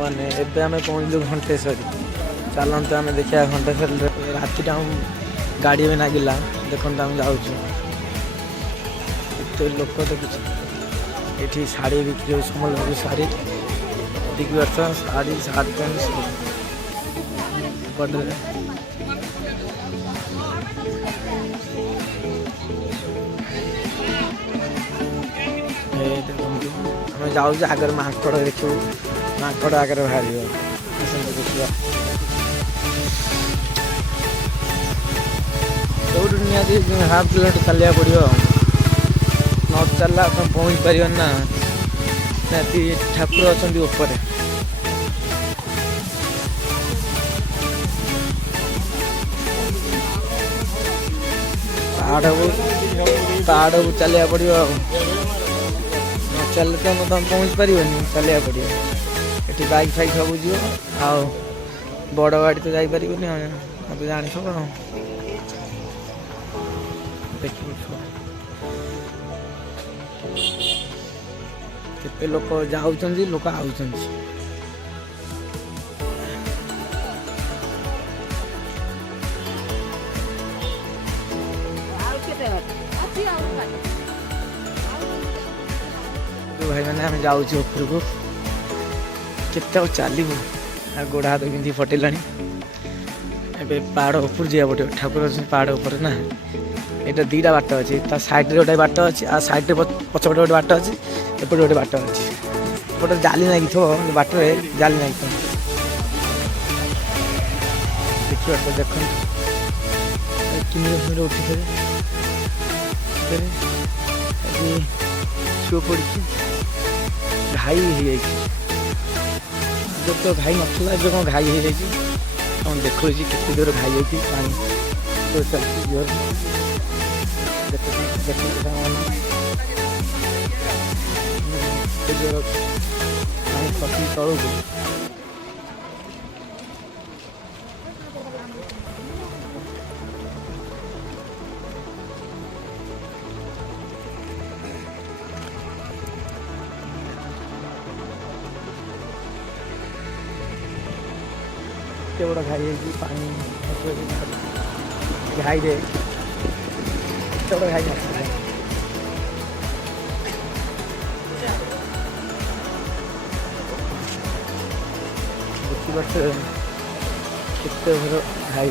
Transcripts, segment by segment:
मैंने एबे आम पहुँचलु घंटेश्वरी। चलते आम देखा घंटेश्वरी राति गाड़ी भी नागिला देखते आम जाऊँ लोक देखुच ये शाढ़ी बिक्री हो सम्बलपुर शाढ़ी अधिक वर्ष शाढ़ी सार्ट पैंट सब आम जाऊँ आगे माकड़ देखू माकड़ आगे बाहर देखा सब निहती हाफ किलोमीटर चलिया पड़ो न चलला तुम पहुँच पार ना ठाकुर अच्छा ऊपर पहाड़ को चलिया पड़ो चल तो तुम पहुँच पार चलिया पड़ो ये बाइक फाइक सब जी बड़ गाड़ी तो जापर मत जान सब देख केते लोक जाऊँ लोक आउ भाई मैंने आम जाऊँ ऊपर को केते चलू गोड़ हाथ बिंदी फटेला पहाड़ ऊपर जा पड़ो ठाकुर अच्छे पहाड़ ऊपर ना यहाँ दीटा बाट अच्छे सैड्रे गोटे बाट अच्छे आ सैड्रे पछपटे गोटे बाट अच्छे एपटे गोटे बाट अच्छे एपटे जाली नागी बाटे जाली नागी देखिए देख उठी शो पड़ी घाई हो जब तो घाई नथला कौन घाई हो कौन देखो केते दूर घाई होती पानी तो चलती जोर पति तलू बड़ा घाई है पानी घाई रे बड़ा घाई देखिए केते भर घाई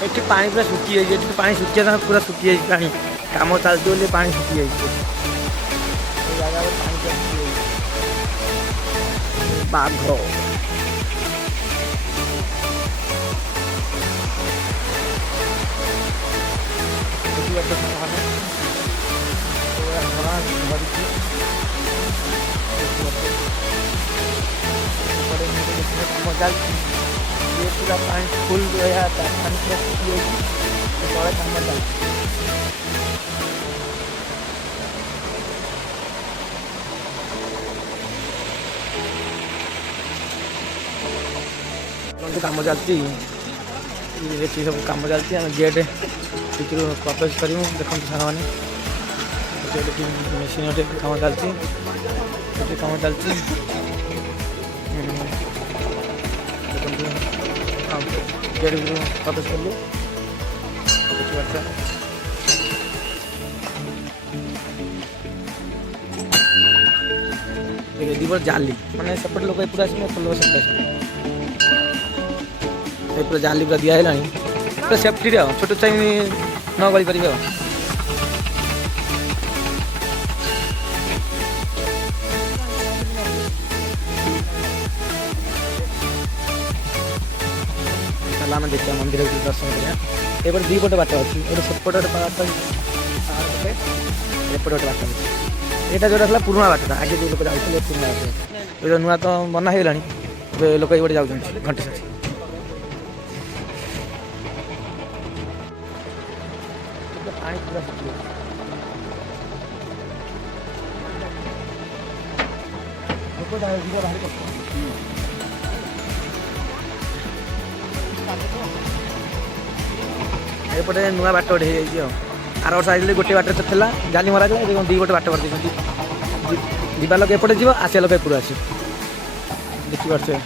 ये पानी पूरा सुखी जाए पानी सुखिया था पूरा सुखी जाए पानी काम चलती पानी सुखी जाए जगह पानी बाघ मजा ये पूरा पानी फुल गया था पानी पूरा सुखी बड़ा काम चलती काम चलती देखिए सब काम चलती गेट भितर प्रवेश कर देखते साग मैंने मेसीन गोटे काम चलती काम चलती गेट भितर प्रवेश कलु दीपर जाली मानने सेपटे लोक पूरा आस लोक सेपटे पूरा जाली पूरा दिया है पूरा सेफ्टी छोट चाइनी न गली पारे आम देखिए मंदिर दर्शन करा एपटे दी पटे बाट अच्छी गोटे सेपटे गोटे बाट एपटे गोटे बाट अच्छी यहाँ जो पुराना बाटा आगे जो लोग जाते पुराना बाट ये नुआ तो बना हो लोक ये जाऊँ घंटेश्वरी पानी पूरा सुखी लोक जीवा भारी कष्ट एपटे नुआ बाट गोटे हो आर वर्ष आई गोटे बाट तो जाली मरा जाए दी गोटे बाट कर जीवा लोक एपटे जीव आसिया लोक एपट आस देखिए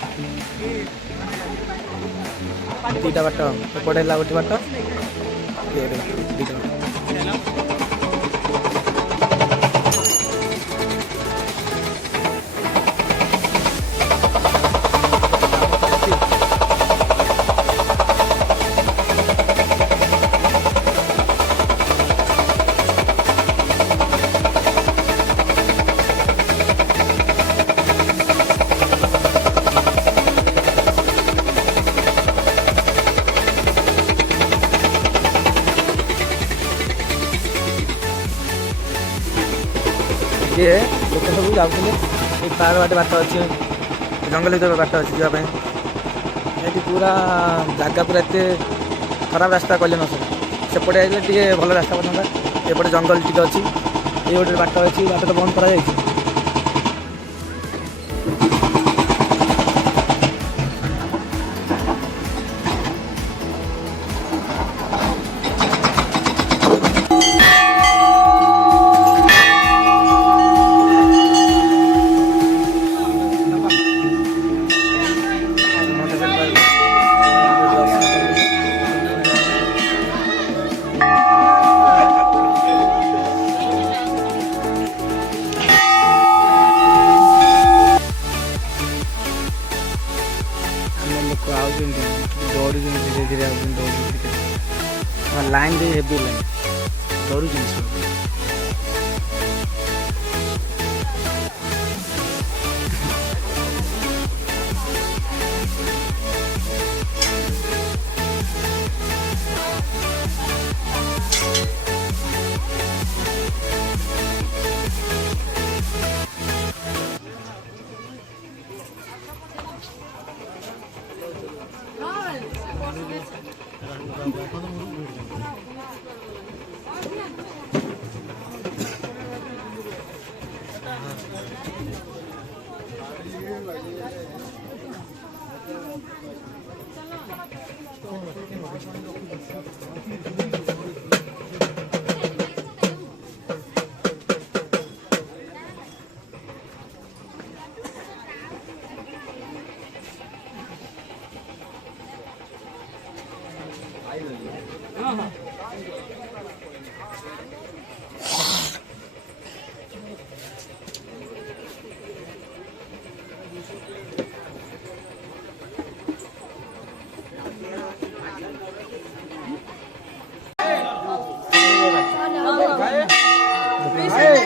दीटा बाट एपटे है गोटे बाट ये लोक सब जाऊे पाहाड़ बाटे बाट अच्छे जंगल भर बाट अच्छी जावाई ये पूरा जगह पूरा एत खराब रास्ता कहले न सब सेपटे आइले टे भल रास्ता पड़ता एपटे जंगल टी अच्छी ये गोटे बाट अच्छी बाट तो बंद कर दौड़ धीरे धीरे दौड़ लाइन भी हेवी लाइन दौड़ जिन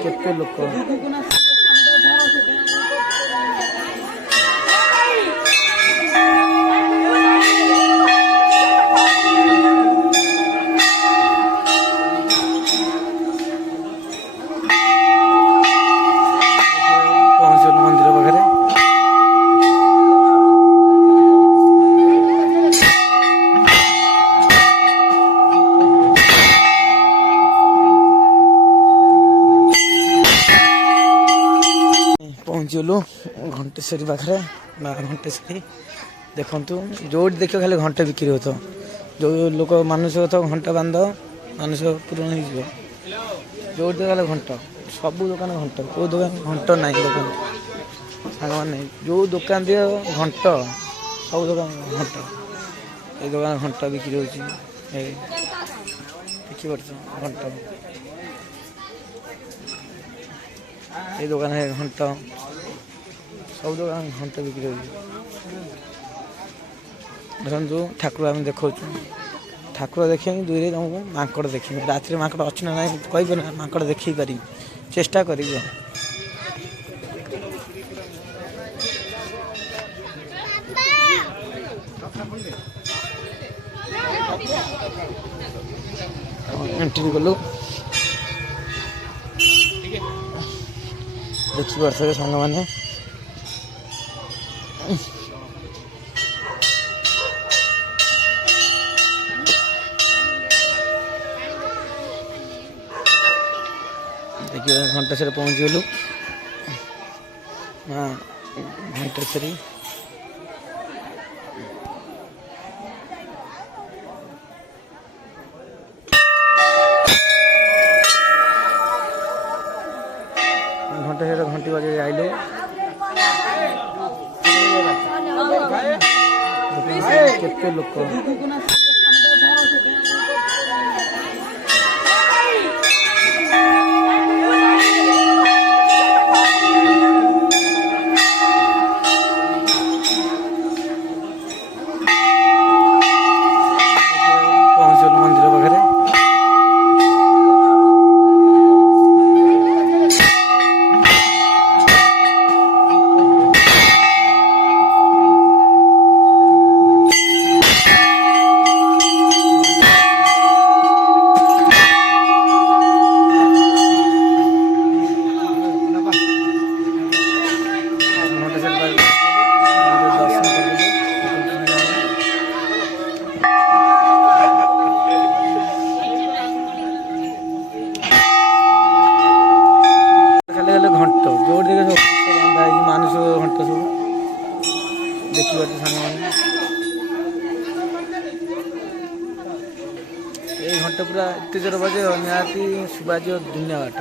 केते लोक पहुँचलु घंटेश्वरी पाखे माँ घंटेश्वरी देखु जो देख खाली घंटे बिक्री हो जो लोक मानुष घंटा बांध मानुष पूरण हो जो खाली घंटा सब दुकान घंटा को दुकान घंटा ना दुकान सांग मैंने जो दुकान दिए घंट सब दुकान घंटा ये दुकान घंटा बिक्री हो घंटा ये दुकान है घंटा सब दुकान घंटा बिक्री हो देखो ठाकुर आम देखा ठाकुर देखे दूर तुमको माकड़ देख रात माकड़ अच्छी ना ना कह माकड़ देख पारि चेष्टा कर एंट्री कलु देखिए सांग मैंने देखिए घंटेश्वरी पहुँच गलु हाँ घंटेश्वरी କେତେ ଲୋକ। ପହଞ୍ଚିଗଲୁ ମନ୍ଦିର ପାଖରେ। ଘଣ୍ଟ ଯୋଉଠି ଦେଖେ ସବୁ ବନ୍ଧା ହେଇଛି ମାନୁଷ ଘଣ୍ଟ ସବୁ ଦେଖିପାରୁଛୁ ସାଙ୍ଗମାନେ। ଏଇ ଘଣ୍ଟ ପୁରା ଏତେ ଜୋର ବାଜିବ ନିହାତି ଶୁଭାଯିବ ଦୁନିଆ ବାଟ।